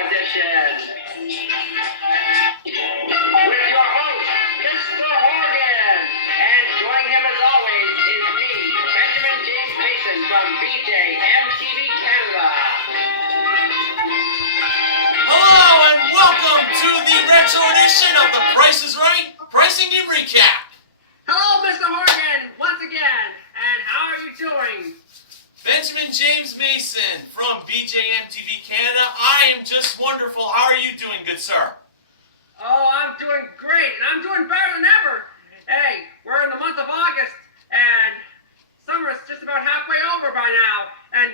edition. With your host, Mr. Horgan. And joining him as always is me, Benjamin James Mason from BJ MTV Canada. Hello and welcome to the retro edition of The Price is Right Pricing and Recap. Hello, Mr. Horgan, once again. And how are you doing? Benjamin James Mason from BJ MTV Canada. I am just wonderful. How are you doing, good sir? Oh, I'm doing great, and I'm doing better than ever. Hey, we're in the month of August, and summer's just about halfway over by now, and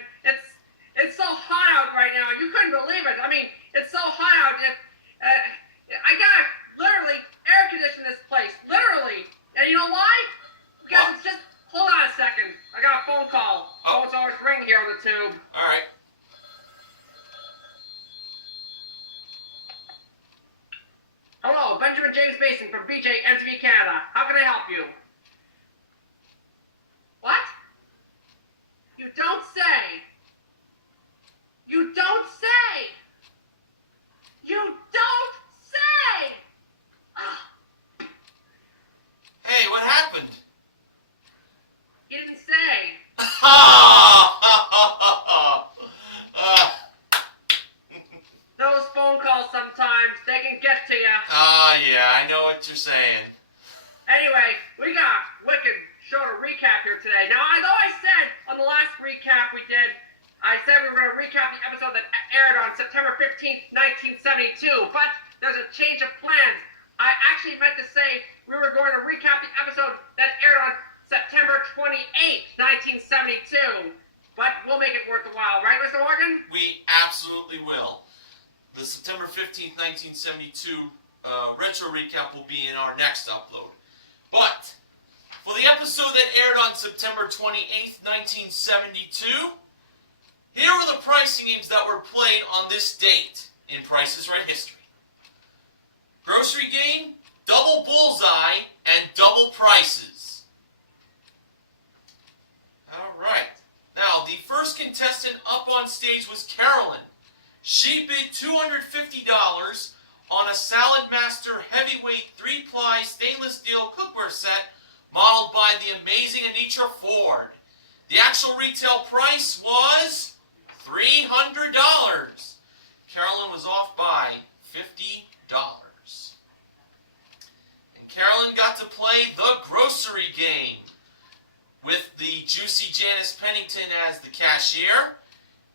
it's so hot out right now. You couldn't believe it. I mean, it's so hot out. I gotta literally air condition this place, literally. And you know why? Because it's just, hold on a second. I got a phone call. Oh, it's always ringing here on the tube. All right. Hello, Benjamin James Mason from BJ MTV Canada. How can I help you? What? You don't say. You don't say. You don't say. Hey, what happened? You didn't say. Those phone calls sometimes, they can get to you. Yeah, I know what you're saying. Anyway, we got a wicked show to recap here today. Now, although I said on the last recap we did, I said we were going to recap the episode that aired on September 15th, 1972, but there's a change of plans. I actually meant to say we were going to recap the episode that aired on September 28th, 1972, but we'll make it worth the while, right, Mr. Morgan? We absolutely will. The September 15th, 1972 retro recap will be in our next upload. But for the episode that aired on September 28th, 1972, here were the pricing games that were played on this date in Price is Right history. Grocery game, double bullseye, and double prices. Alright. Now, the first contestant up on stage was Carolyn. She bid $250 on a Salad Master heavyweight 3-ply stainless steel cookware set modeled by the amazing Anitra Ford. The actual retail price was $300. Carolyn was off by $50. And Carolyn got to play the grocery game with the Juicy Janice Pennington as the cashier.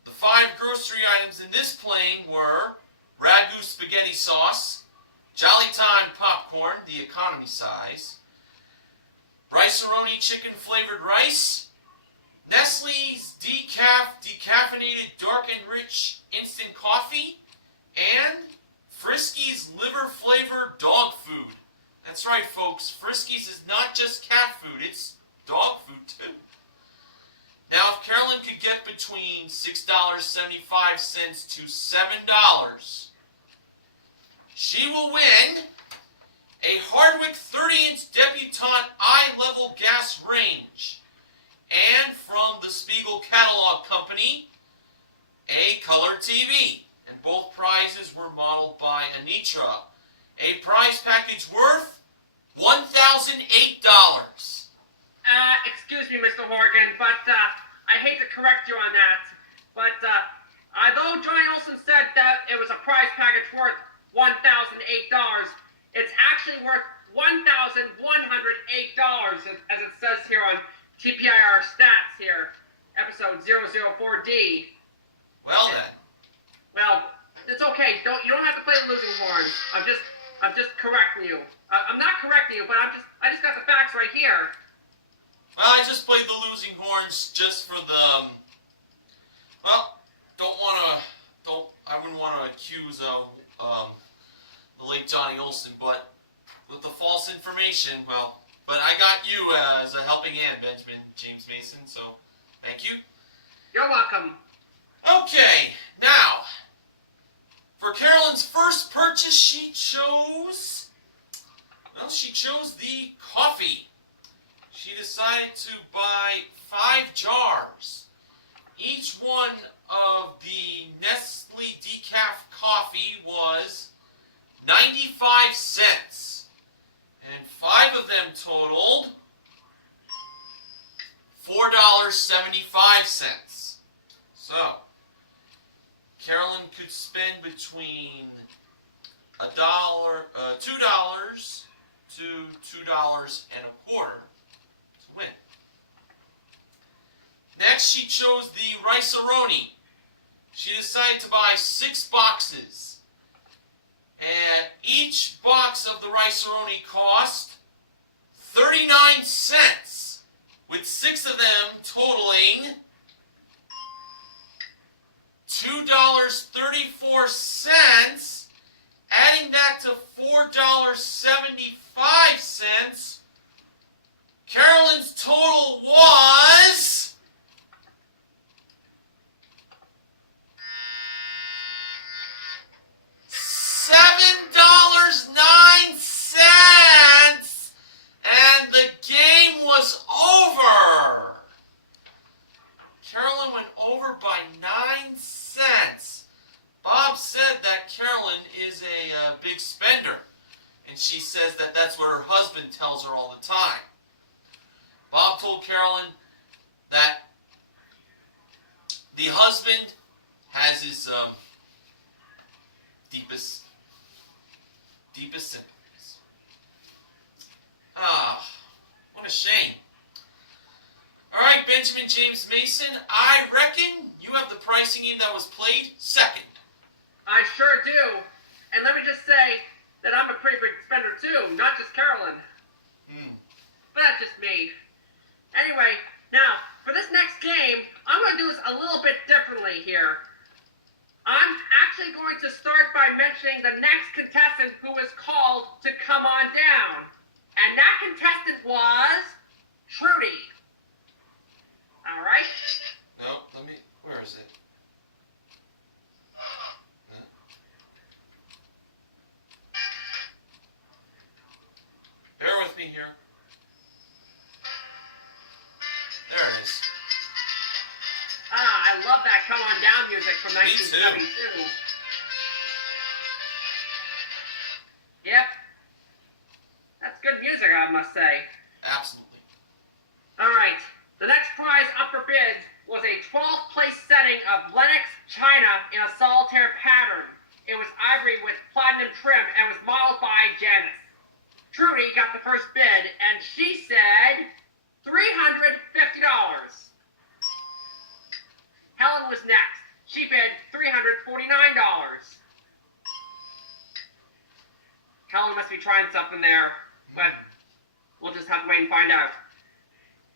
The 5 grocery items in this playing were Ragu spaghetti sauce, Jolly Time popcorn, the economy size, Rice-A-Roni chicken flavored rice, Nestle's decaffeinated dark and rich instant coffee, and Friskies liver flavored dog food. That's right, folks. Friskies is not just cat food, it's dog food too. Now, if Carolyn could get between $6.75 to $7, she will win a Hardwick 30-inch debutante eye-level gas range, and from the Spiegel Catalog Company, a color TV. And both prizes were modeled by Anitra. A prize package worth $1,008. Excuse me, Mr. Horgan, but I hate to correct you on that, but although Johnny Olson said that it was a prize package worth $1,008, it's actually worth $1,108, as it says here on TPIR stats here, episode 004D. Well then. Well, it's okay. You don't have to play the losing horns. I'm just correcting you. I'm not correcting you, but I just got the facts right here. Well, I just played the losing horns just for the, well, I wouldn't want to accuse the late Johnny Olson, but with the false information, well, but I got you as a helping hand, Benjamin James Mason, so thank you. You're welcome. Okay, now, for Carolyn's first purchase, she chose the coffee. She decided to buy 5 jars, each one of the Nestle decaf coffee coffee was 95 cents. And 5 of them totaled $4.75. So, Carolyn could spend between $2 to $2.25 to win. Next, she chose the Rice-A-Roni. She decided to buy 6 boxes. And each box of the Rice-A-Roni cost 39 cents, with 6 of them totaling $2.34. Adding that to $4.75, Carolyn's total was $7.09, and the game was over. Carolyn went over by 9 cents. Bob said that Carolyn is a big spender, and she says that that's what her husband tells her all the time. Bob told Carolyn that the husband has his deepest sympathies. What a shame. All right, Benjamin James Mason, I reckon you have the pricing game that was played second. I sure do. And let me just say that I'm a pretty big spender too, not just Carolyn. But that's just me. Anyway, now, for this next game, I'm going to do this a little bit differently here. I'm actually going to start by mentioning the next contestant who was called to come on down. And that contestant was Trudy. All right? No, where is it? Bear with me here. There it is. I love that Come On Down music from Me too. 1972. Yep. That's good music, I must say. Absolutely. All right. The next prize up for bids was a 12th place setting of Lennox China in a solitaire pattern. It was ivory with platinum trim and was modeled by Janice. Trudy got the first bid, and she said $350. Helen was next. She bid $349. Helen must be trying something there, but we'll just have to wait and find out.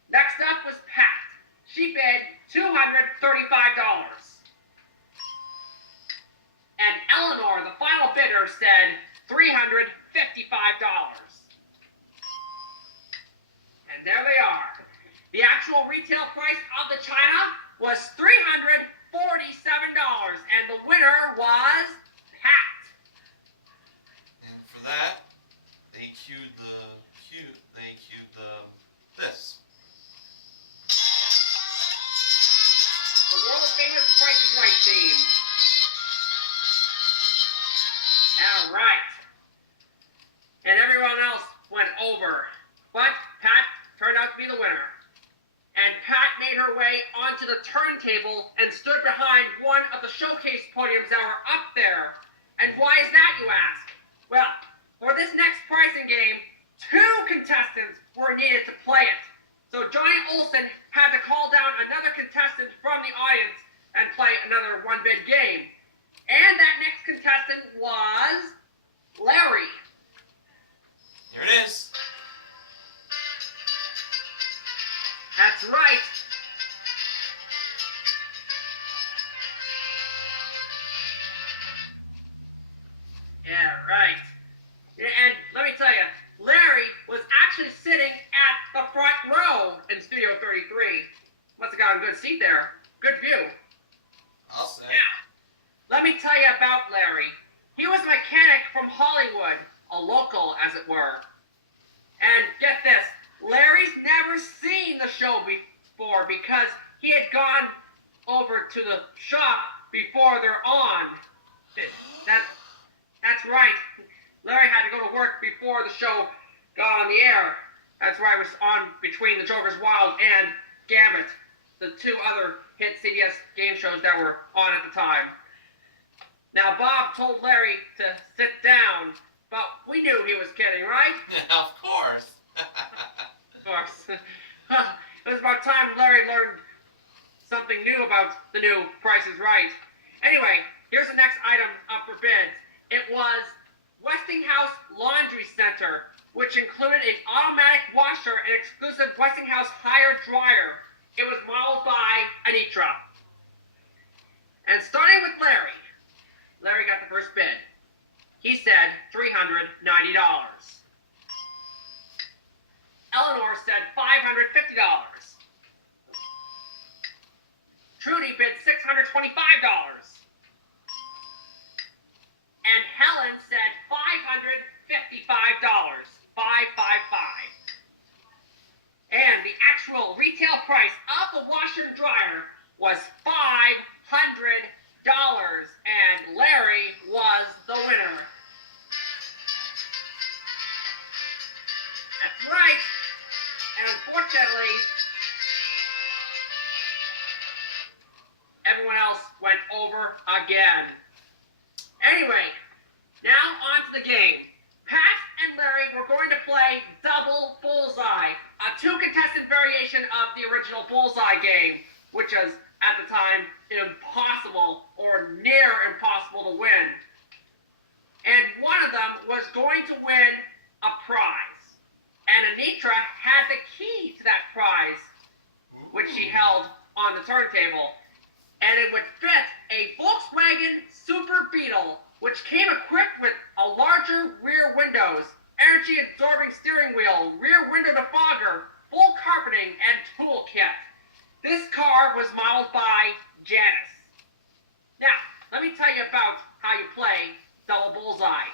Next up was Pat. She bid $235. And Eleanor, the final bidder, said $355. And there they are. The actual retail price of the china was $347, and the winner was Pat. And for that, they cued this. The world famous Price is Right theme. All right. And everyone else went over. But Pat turned out to be the winner. And Pat made her way onto the turntable and stood behind one of the showcase podiums that were up there. And why is that, you ask? Well, for this next pricing game, 2 contestants were needed to play it. So Johnny Olson had to call down another contestant from the audience and play another one-bid game. And that next contestant was Larry. Here it is. That's right. Yeah, right. And let me tell you, Larry was actually sitting at the front row in Studio 33. Must have got a good seat there. Good view. I'll say. Now, let me tell you about Larry. He was a mechanic from Hollywood, a local, as it were. And get this, Larry's never seen the show before because he had gone over to the shop before they're on. show got on the air. That's why I was on between The Joker's Wild and Gambit, the two other hit CBS game shows that were on at the time. Now, Bob told Larry to sit down, but we knew he was kidding, right? Of course. Of course. It was about time Larry learned something new about the new Price is Right. Anyway, here's the next item up for bids. It was Westinghouse Laundry Center, which included an automatic washer and exclusive Westinghouse higher dryer. It was modeled by Anitra. And starting with Larry. Larry got the first bid. He said $390. Eleanor said $550. Trudy bid $625. And Helen said $555. 555. And the actual retail price of the washer and dryer was $500. And Larry was the winner. That's right. And unfortunately, everyone else went over again. Anyway, now on to the game. Pat and Larry were going to play Double Bullseye, a two-contestant variation of the original Bullseye game, which was, at the time, impossible or near impossible to win. And one of them was going to win a prize. And Anitra had the key to that prize, which she held on the turntable. And it would fit a Volkswagen Super Beetle, which came equipped with a larger rear windows, energy-absorbing steering wheel, rear window defogger, full carpeting, and toolkit. This car was modeled by Janice. Now, let me tell you about how you play Double Bullseye.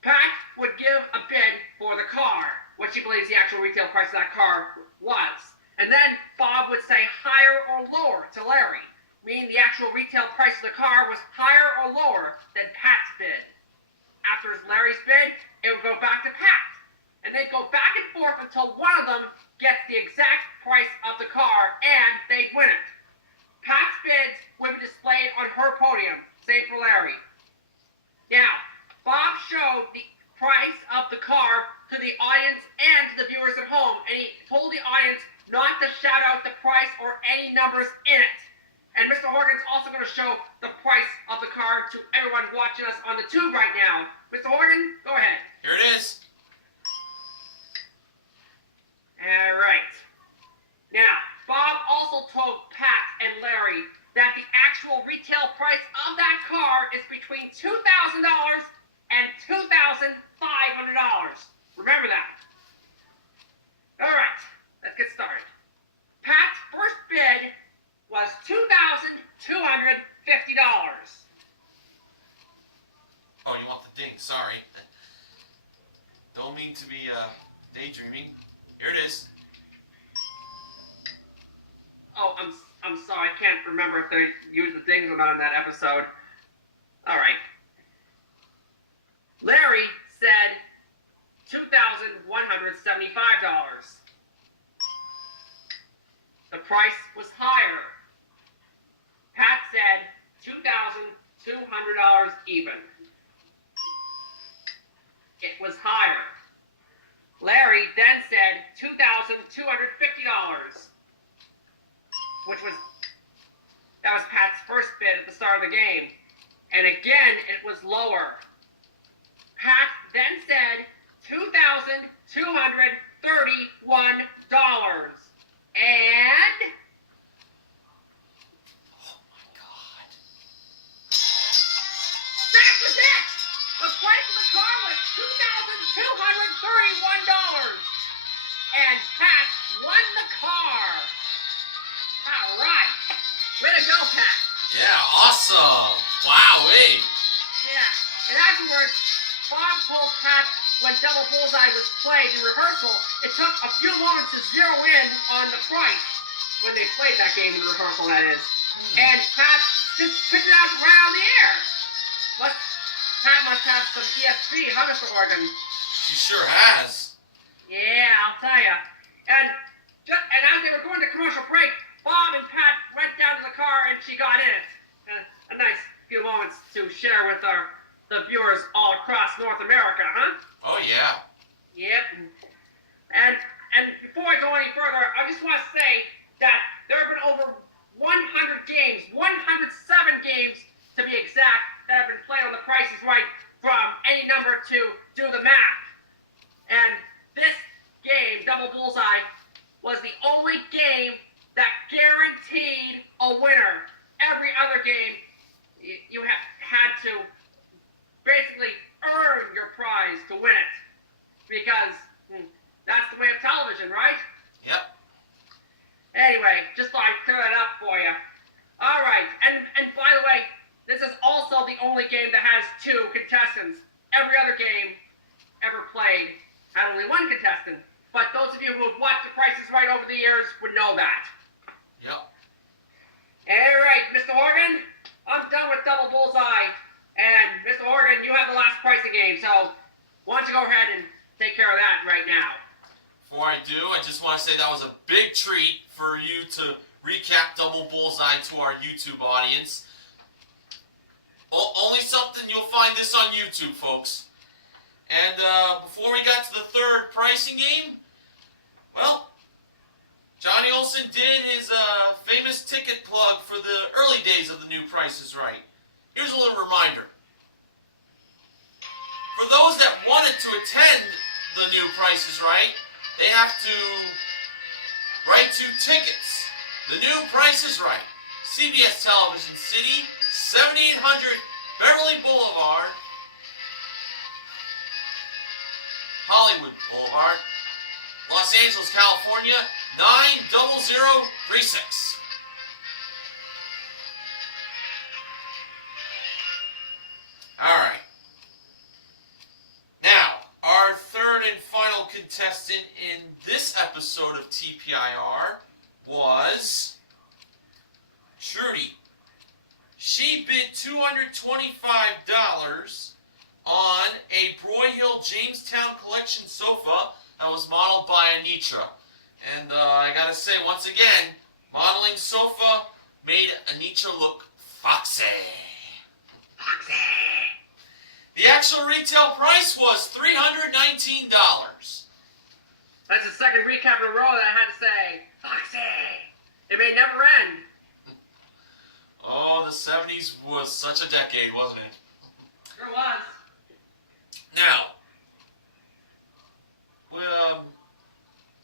Pat would give a bid for the car, what she believes the actual retail price of that car was. And then Bob would say higher or lower to Larry, meaning the actual retail price of the car was higher or lower than Pat's bid. After Larry's bid, it would go back to Pat. And they'd go back and forth until one of them gets the exact price of the car, and they'd win it. Pat's bids would be displayed on her podium, same for Larry. Now, Bob showed the price of the car to the audience and to the viewers at home, and he told the audience not to shout out the price or any numbers in it. And Mr. Horgan's also going to show the price of the car to everyone watching us on the tube right now. Mr. Horgan, go ahead. Here it is. All right. Now, Bob also told Pat and Larry that the actual retail price of that car is between $2,000 and $2,500. Remember that. All right, let's get started. Pat's first bid was $2,250. Oh, you want the ding? Sorry. Don't mean to be daydreaming. Here it is. Oh, I'm sorry. I can't remember if they used the dings or not in that episode. All right. Larry said $2,175. The price was higher. Pat said $2,200 even. It was higher. Larry then said $2,250, that was Pat's first bid at the start of the game. And again, it was lower. Pat then said $2,231. And Oh my God. that was it! The price of the car was $2,231. And Pat won the car. All right. Way to go, Pat. Yeah, awesome. Wow, wait. Yeah. And afterwards, Bob told Pat when Double Bullseye was played in rehearsal, it took a few moments to zero in on the price when they played that game in rehearsal, that is. And Pat just picked it out right on the air. Pat must have some ESP, huh, Mr. Horgan? She sure has. Yeah, I'll tell you. And as they were going to commercial break, Bob and Pat went down to the car and she got in it. A nice few moments to share with the viewers all across North America, huh? Oh, yeah. Yep. And before I go any further, I just want to say that there have been over 100 games, 107 games to be exact, that have been played on The Price is Right from any number to do the math. And this game, Double Bullseye, was the only game that guaranteed a winner. Every other game, you had to basically earn your prize to win it. Because that's the way of television, right? Yep. Anyway, just thought I'd clear that up for you. All right, and by the way, this is also the only game that has 2 contestants. Every other game ever played had only 1 contestant. But those of you who have watched The Price is Right over the years would know that. Yep. All right, Mr. Horgan, I'm done with Double Bullseye. And Mr. Horgan, you have the last pricing game, so why don't you go ahead and take care of that right now. Before I do, I just want to say that was a big treat for you to recap Double Bullseye to our YouTube audience. Only something you'll find this on YouTube, folks. And before we got to the third pricing game, well, Johnny Olson did his famous ticket plug for the early days of the new Price is Right. Here's a little reminder. For those that wanted to attend the new Price is Right, they have to write to Tickets. The new Price is Right. CBS Television City, 7800 Beverly Boulevard, Hollywood Boulevard, Los Angeles, California, 90036. All right. Now, our third and final contestant in this episode of TPIR was Trudy. She bid $225 on a Broyhill Jamestown Collection sofa that was modeled by Anitra. And I gotta say, once again, modeling sofa made Anitra look foxy. Foxy. The actual retail price was $319. That's the second recap in a row that I had to say, foxy. It may never end. Oh, the 70s was such a decade, wasn't it? Sure was. Now,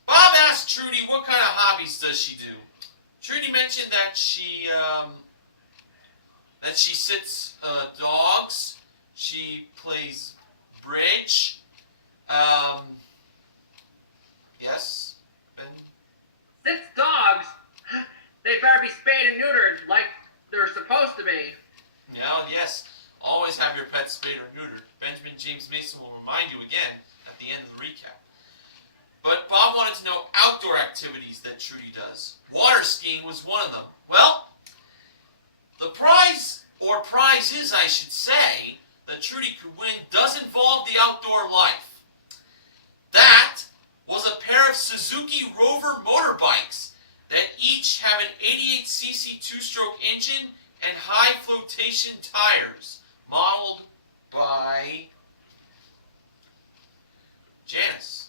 Bob asked Trudy what kind of hobbies does she do. Trudy mentioned that she sits dogs. She plays bridge. Yes, Ben? Six dogs? They better be spayed and neutered like they're supposed to be. Yeah, yes. Always have your pet spayed or neutered. Benjamin James Mason will remind you again at the end of the recap. But Bob wanted to know outdoor activities that Trudy does. Water skiing was one of them. Well, the prize, or prizes I should say, that Trudy could win does involve the outdoor life. That was a pair of Suzuki Rover motorbikes that each have an 88cc two-stroke engine and high flotation tires, modeled by Janice.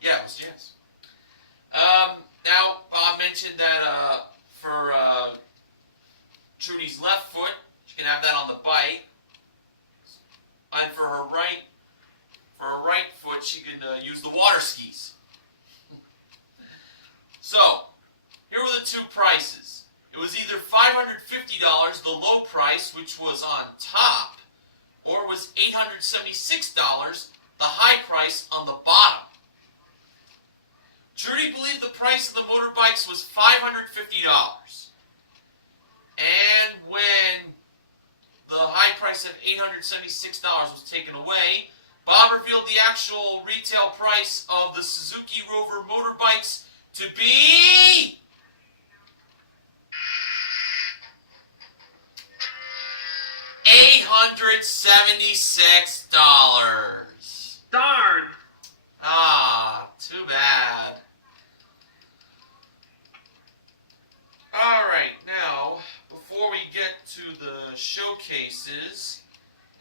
Yeah, it was Janice. Now, Bob mentioned that for Trudy's left foot, she can have that on the bike, and for her right foot, she can use the water skis. So, here were the two prices. It was either $550, the low price, which was on top, or it was $876, the high price on the bottom. Trudy believed the price of the motorbikes was $550. And when the high price of $876 was taken away, Bob revealed the actual retail price of the Suzuki Rover motorbikes to be $800. $176. Darn. Ah, too bad. Alright, now, before we get to the showcases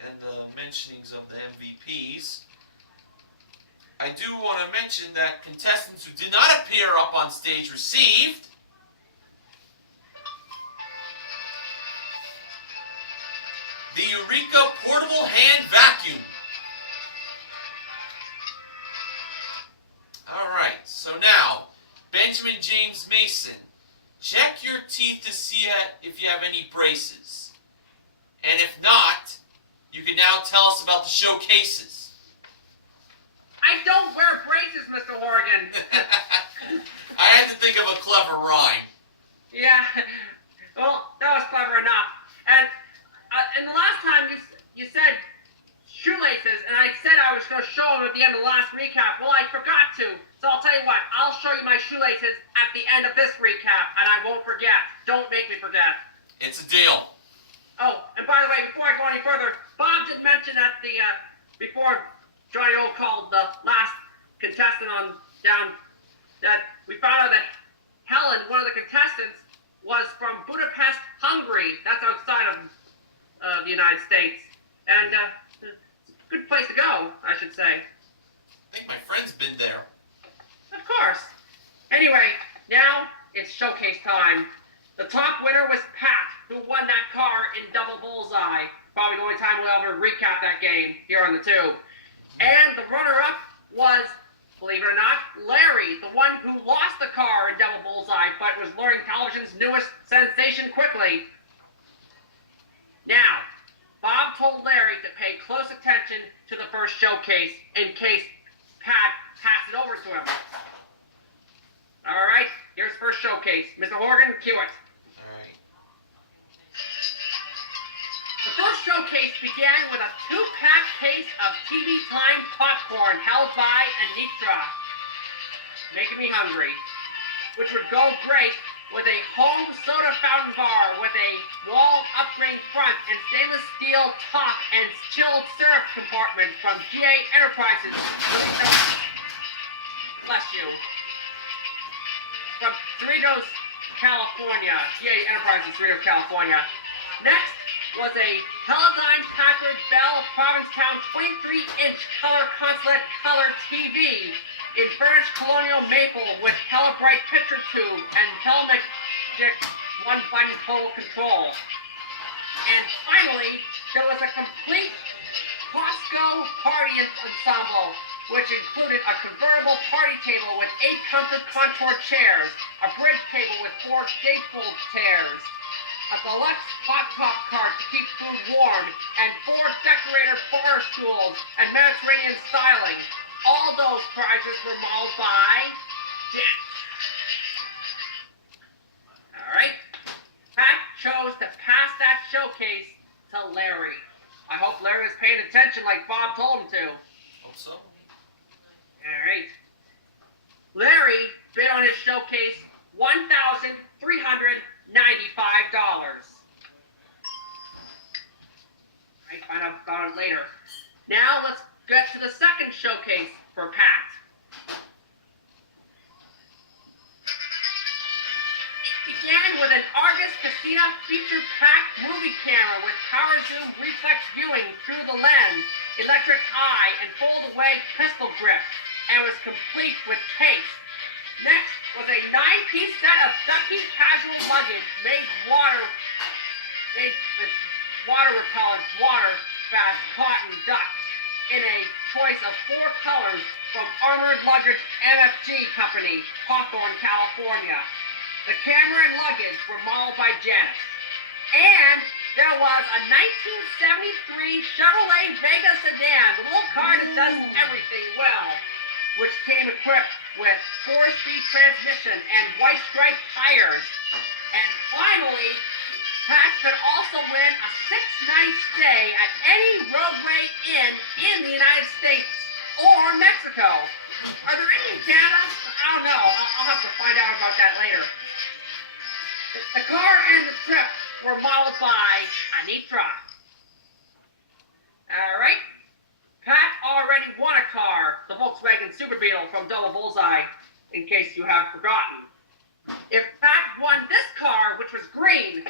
and the mentionings of the MVPs, I do want to mention that contestants who did not appear up on stage received the Eureka Portable Hand Vacuum. Alright, so now, Benjamin James Mason, check your teeth to see if you have any braces. And if not, you can now tell us about the showcases. I don't wear braces, Mr. Horgan. I had to think of a clever rhyme. Yeah, well, that was clever enough. And the last time you said shoelaces, and I said I was going to show them at the end of the last recap. Well, I forgot to. So I'll tell you what, I'll show you my shoelaces at the end of this recap, and I won't forget. Don't make me forget. It's a deal. Oh, and by the way, before I go any further, Bob did mention at the, before Johnny O called the last contestant on down, that we found out that Helen, one of the contestants, was from Budapest, Hungary. That's outside of the United States. And it's a good place to go, I should say. I think my friend's been there. Of course. Anyway, now it's showcase time. The top winner was Pat, who won that car in double bullseye. Probably the only time we'll ever recap that game here on the tube. And the runner-up was, believe it or not, Larry, the one who lost the car in double bullseye, but was luring television's newest sensation quickly. Now, Bob told Larry to pay close attention to the first showcase in case Pat passed it over to him. All right, here's the first showcase. Mr. Horgan, cue it. All right. The first showcase began with a 2-pack case of TV Time popcorn held by Anitra, making me hungry, which would go great with a home soda fountain bar with a wall upgrade front and stainless steel top and chilled syrup compartment from GA Enterprises. Bless you. From Cerritos, California. GA Enterprises, Cerritos, California. Next was a Teledyne Packard Bell Provincetown 23-inch color consulate color TV in burnished colonial maple with Telebright picture tube and Telemagic one-button total control. And finally, there was a complete Costco party ensemble, which included a convertible party table with 8 comfort contour chairs, a bridge table with 4 gatefold chairs, a deluxe hot top cart to keep food warm, and 4 decorator bar stools and Mediterranean styling. All those prizes were mauled by Jen. Alright. Pat chose to pass that showcase to Larry. I hope Larry was paying attention like Bob told him to. Hope so. Alright. Larry bid on his showcase $1,395. I find out about it later. Now let's get to the second showcase for Pat. It began with an Argus Casino feature-packed movie camera with power zoom reflex viewing through the lens, electric eye, and fold-away pistol grip, and was complete with case. Next was a 9-piece set of Ducky casual luggage made with water repellent, water-fast cotton ducks in a choice of 4 colors from Armored Luggage MFG Company, Hawthorne, California. The camera and luggage were modeled by Janice. And there was a 1973 Chevrolet Vega sedan, the little car that does everything well, which came equipped with 4-speed transmission and white striped tires. And finally, Pat could also win a 6-night stay at any roadway inn in the United States or Mexico. Are there any in Canada? I don't know. I'll have to find out about that later. The car and the trip were modeled by Anitra. All right. Pat already won a car, the Volkswagen Super Beetle from Double Bullseye, in case you have forgotten. If Pat won this car, which was green,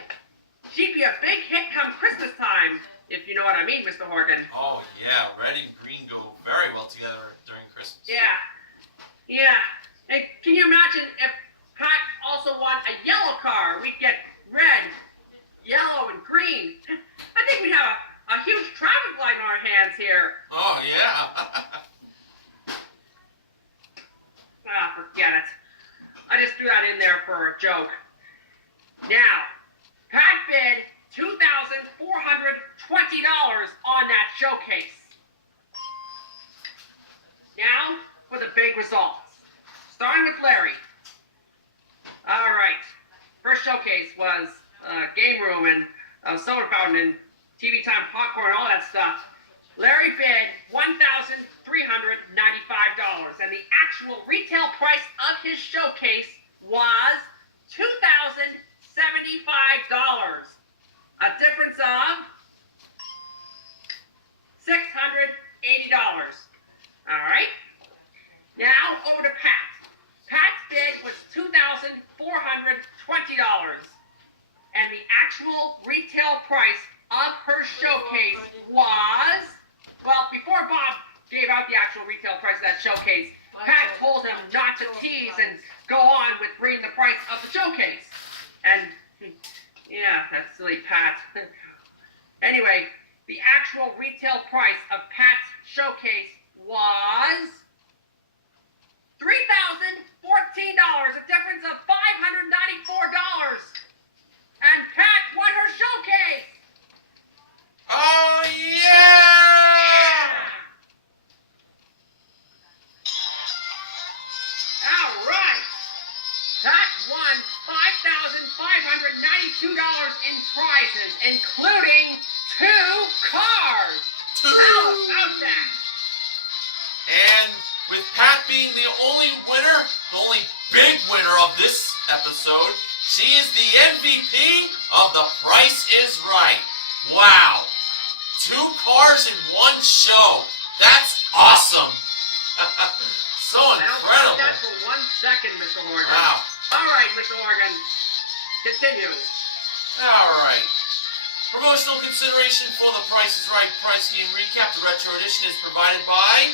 she'd be a big hit come Christmas time, if you know what I mean, Mr. Horgan. Oh, yeah. Red and green go very well together during Christmas. Yeah. And can you imagine if Pat also won a yellow car? We'd get red, yellow, and green. I think we'd have a huge traffic light on our hands here. Oh, yeah. Forget it. I just threw that in there for a joke. Now, Pat bid $2,420 on that showcase. Now, for the big results. Starting with Larry. All right. First showcase was game room and soda fountain and TV time popcorn and all that stuff. Larry bid $1,395, and the actual retail price of his showcase was $2,075. A difference of $680. All right. Now over to Pat. Pat's bid was $2,420, and the actual retail price of her showcase was, well, before Bob gave out the actual retail price of that showcase, Pat told him not to tease and go on with reading the price of the showcase. And, yeah, that's silly Pat. Anyway, the actual retail price of Pat's showcase was $3,014, a difference of $594. And Pat won her showcase. Oh, yeah! All right. Pat won $5,592 in prizes, including 2 cars. How about that? And with Pat being the only winner, the only big winner of this episode, she is the MVP of The Price is Right. Wow. 2 cars in one show. That's awesome. So incredible. I don't think that for 1 second, Mr. Horgan. Wow. All right, Mr. Horgan. Continue. All right. Promotional consideration for The Price is Right Price Game Recap. The Retro Edition is provided by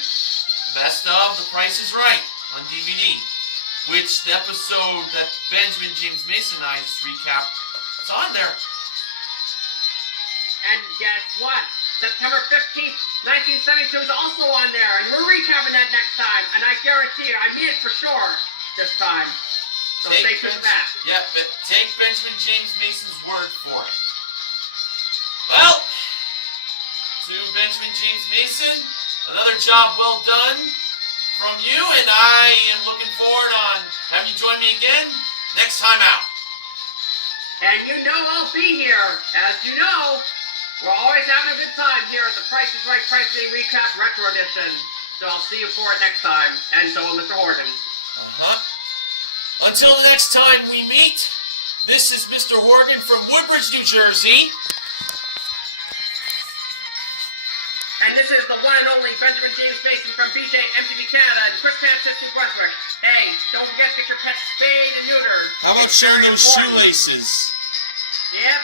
Best of The Price is Right on DVD, which the episode that Benjamin James Mason and I just recapped, it's on there. And guess what? September 15th, 1972 is also on there, and we're recapping that next time. And I guarantee you, I mean it for sure this time. So stay tuned for that. Yeah, but take Benjamin James Mason's word for it. Well, to Benjamin James Mason, another job well done from you, and I am looking forward on having you join me again next time out. And you know I'll be here. As you know, we're always having a good time here at the Price is Right Price Game Recap Retro Edition. So I'll see you for it next time. And so will Mr. Horgan. Until the next time we meet, this is Mr. Horgan from Woodbridge, New Jersey. And this is the one and only Benjamin James Mason from BJ MTV Canada and Chris Kansas, New Brunswick. Hey, don't forget to get your pets spayed and neutered. How about It's showing very those important. shoelaces? Yep.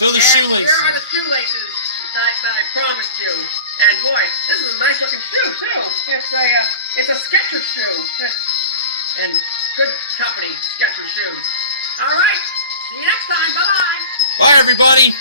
Show the And shoelaces. here are the shoelaces that I promised you. And boy, this is a nice looking shoe too. It's a Skechers shoe. And good company, Skechers shoes. All right. See you next time. Bye-bye. Bye, everybody.